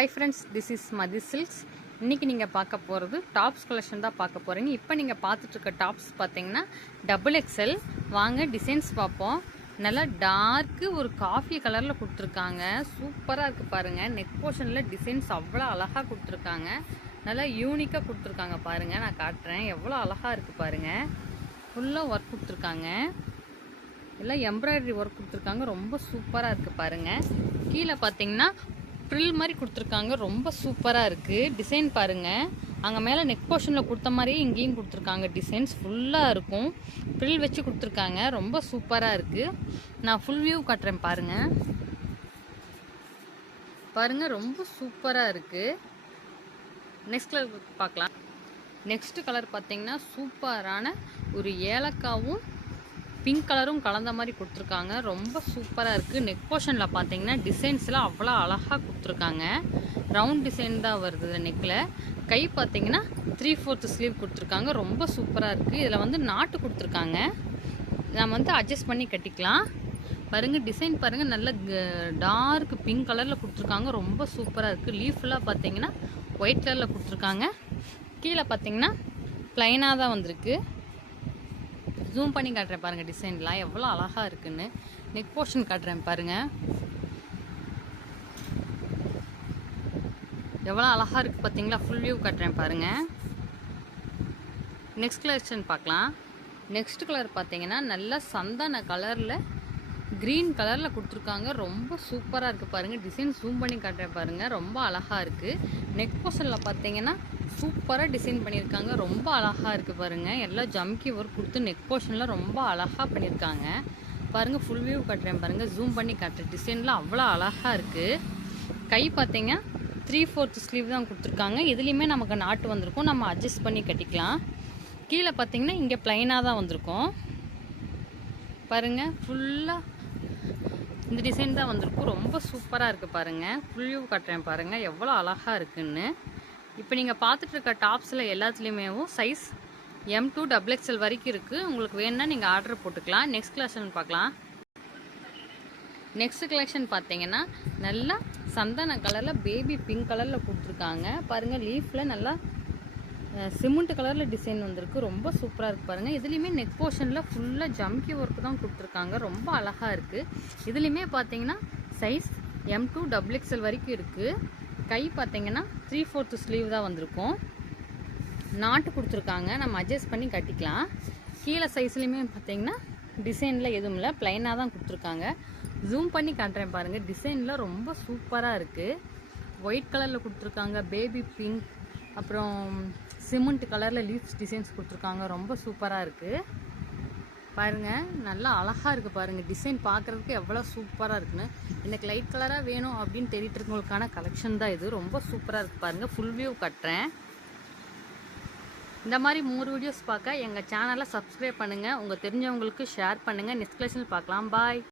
Hi friends, this is Madhi Silks. இன்னைக்கு நீங்க பார்க்க போறது டாப்ஸ் கலெக்ஷன் தான் பார்க்க போறீங்க. இப்போ நீங்க பார்த்துட்டு இருக்க டாப்ஸ் பாத்தீங்கன்னா டபுள் எக்ஸ்எல். வாங்க டிசைன்ஸ் பார்ப்போம். நல்லா டார்க் ஒரு காஃபி கலர்ல கொடுத்திருக்காங்க. சூப்பரா இருக்கு பாருங்க. நெக் போர்ஷன்ல டிசைன்ஸ் அவ்வளவு அழகா கொடுத்திருக்காங்க. நல்லா யூனிக்கா கொடுத்திருக்காங்க பாருங்க. நான் காட்டுறேன். எவ்வளவு அழகா இருக்கு பாருங்க. ஃபுல்லா வர்க் கொடுத்திருக்காங்க. எல்லாம் எம்ப்ராய்டரி ஒர்க் கொடுத்திருக்காங்க. ரொம்ப சூப்பரா இருக்கு பாருங்க. கீழே பாத்தீங்கன்னா ஃப்ரில் மாதிரி கொடுத்துருக்காங்க. ரொம்ப சூப்பராக இருக்குது. டிசைன் பாருங்கள். அங்கே மேலே நெக் போர்ஷனில் கொடுத்த மாதிரியே இங்கேயும் கொடுத்துருக்காங்க. டிசைன்ஸ் ஃபுல்லாக இருக்கும். ஃப்ரில் வச்சு கொடுத்துருக்காங்க. ரொம்ப சூப்பராக இருக்குது. நான் ஃபுல் வியூ காட்டுறேன் பாருங்கள். பாருங்கள் ரொம்ப சூப்பராக இருக்குது. நெக்ஸ்ட் கலர் பார்க்கலாம். நெக்ஸ்ட் கலர் பார்த்தீங்கன்னா சூப்பரான ஒரு ஏலக்காவும் பிங்க் கலரும் கலந்த மாதிரி கொடுத்துருக்காங்க. ரொம்ப சூப்பராக இருக்குது. நெக் போர்ஷனில் பார்த்தீங்கன்னா டிசைன்ஸ்லாம் அவ்வளோ அழகாக கொடுத்துருக்காங்க. ரவுண்ட் டிசைன் தான் வருது நெக்கில். கை பார்த்தீங்கன்னா 3/4 ஸ்லீவ் கொடுத்துருக்காங்க. ரொம்ப சூப்பராக இருக்குது. இதில் வந்து நாட்டு கொடுத்துருக்காங்க. நம்ம வந்து அட்ஜஸ்ட் பண்ணி கட்டிக்கலாம். பாருங்கள் டிசைன் பாருங்கள். நல்ல டார்க் பிங்க் கலரில் கொடுத்துருக்காங்க. ரொம்ப சூப்பராக இருக்குது. லீஃப்லாம் பார்த்தீங்கன்னா ஒயிட் கலரில் கொடுத்துருக்காங்க. கீழே பார்த்தீங்கன்னா ப்ளைனாக தான் வந்திருக்கு. ஜூம் பண்ணி காட்டுறேன் பாருங்கள். டிசைன்லாம் எவ்வளோ அழகாக இருக்குன்னு. நெக் போர்ஷன் காட்டுறேன் பாருங்கள். எவ்வளோ அழகாக இருக்குது பார்த்தீங்களா. ஃபுல் வியூ காட்டுறேன் பாருங்கள். நெக்ஸ்ட் கலெக்ஷன் பார்க்கலாம். நெக்ஸ்ட் கலர் பார்த்தீங்கன்னா நல்லா சந்தன கலரில் க்ரீன் கலரில் கொடுத்துருக்காங்க. ரொம்ப சூப்பராக இருக்குது பாருங்கள். டிசைன் ஜூம் பண்ணி காட்டுறேன் பாருங்கள். ரொம்ப அழகாக இருக்குது. நெக் போர்ஷனில் பார்த்தீங்கன்னா சூப்பராக டிசைன் பண்ணியிருக்காங்க. ரொம்ப அழகாக இருக்குது பாருங்கள். எல்லாம் ஜம்கி ஒர்க் கொடுத்து நெக் போர்ஷனில் ரொம்ப அழகாக பண்ணியிருக்காங்க பாருங்கள். ஃபுல் வியூ காட்டுறேன் பாருங்கள். ஜூம் பண்ணி காட்டுறேன். டிசைன்லாம் அவ்வளோ அழகாக இருக்குது. கை பார்த்தீங்க 3/4 ஸ்லீவ் தான் கொடுத்துருக்காங்க. இதுலேயுமே நமக்கு நாட்டு வந்திருக்கும். நம்ம அட்ஜஸ்ட் பண்ணி கட்டிக்கலாம். கீழே பார்த்தீங்கன்னா இங்கே ப்ளைனாக தான் வந்திருக்கும் பாருங்கள். ஃபுல்லாக இந்த டிசைன் தான் வந்திருக்கும். ரொம்ப சூப்பராக இருக்குது பாருங்கள். ஃபுல் வியூ காட்டுறேன் பாருங்கள். எவ்வளோ அழகாக இருக்குன்னு. இப்போ நீங்கள் பார்த்துட்டு இருக்க டாப்ஸில் எல்லாத்துலேயுமே சைஸ் M2 XXL வரைக்கும் இருக்குது. உங்களுக்கு வேணுன்னா நீங்கள் ஆர்டர் போட்டுக்கலாம். நெக்ஸ்ட் கலெக்ஷன் பார்க்கலாம். நெக்ஸ்ட் கலெக்ஷன் பார்த்தீங்கன்னா நல்லா சந்தன கலரில் பேபி பிங்க் கலரில் கொடுத்துருக்காங்க பாருங்கள். லீஃபில் நல்லா சிமெண்ட் கலரில் டிசைன் வந்திருக்கு. ரொம்ப சூப்பராக இருக்குது பாருங்கள். இதுலேயுமே நெக் போர்ஷனில் ஃபுல்லாக ஜம்கி ஒர்க் தான் கொடுத்துருக்காங்க. ரொம்ப அழகாக இருக்குது. இதுலேயுமே பார்த்தீங்கன்னா சைஸ் M2 XXL வரைக்கும் இருக்குது. கை பார்த்தீங்கன்னா 3/4 ஸ்லீவ் தான் வந்திருக்கும். நாட்டு கொடுத்துருக்காங்க. நம்ம அட்ஜஸ்ட் பண்ணி கட்டிக்கலாம். கீழே சைஸ்லேயுமே பார்த்தீங்கன்னா டிசைனில் எதுவும் இல்லை. ப்ளைனாக தான் கொடுத்துருக்காங்க. ஜூம் பண்ணி காட்டுறேன் பாருங்கள். டிசைனில் ரொம்ப சூப்பராக இருக்குது. ஒயிட் கலரில் கொடுத்துருக்காங்க. பேபி பிங்க் அப்புறம் சிமெண்ட் கலரில் லீஃப்ஸ் டிசைன்ஸ் கொடுத்துருக்காங்க. ரொம்ப சூப்பராக இருக்குது பாருங்கள். நல்லா அழகாக இருக்குது பாருங்கள். டிசைன் பார்க்குறதுக்கு எவ்வளோ சூப்பராக இருக்குன்னு. எனக்கு லைட் கலராக வேணும் அப்படின்னு தேடிட்டு இருக்கவங்களுக்கான கலெக்ஷன் தான் இது. ரொம்ப சூப்பராக இருக்குது பாருங்கள். ஃபுல் வியூ கட்டுறேன். இந்த மாதிரி 3 வீடியோஸ் பார்க்க எங்கள் சேனலை சப்ஸ்கிரைப் பண்ணுங்கள். உங்கள் தெரிஞ்சவங்களுக்கு ஷேர் பண்ணுங்கள். நெக்ஸ்ட் கலெக்ஷன் பார்க்கலாம். பாய்.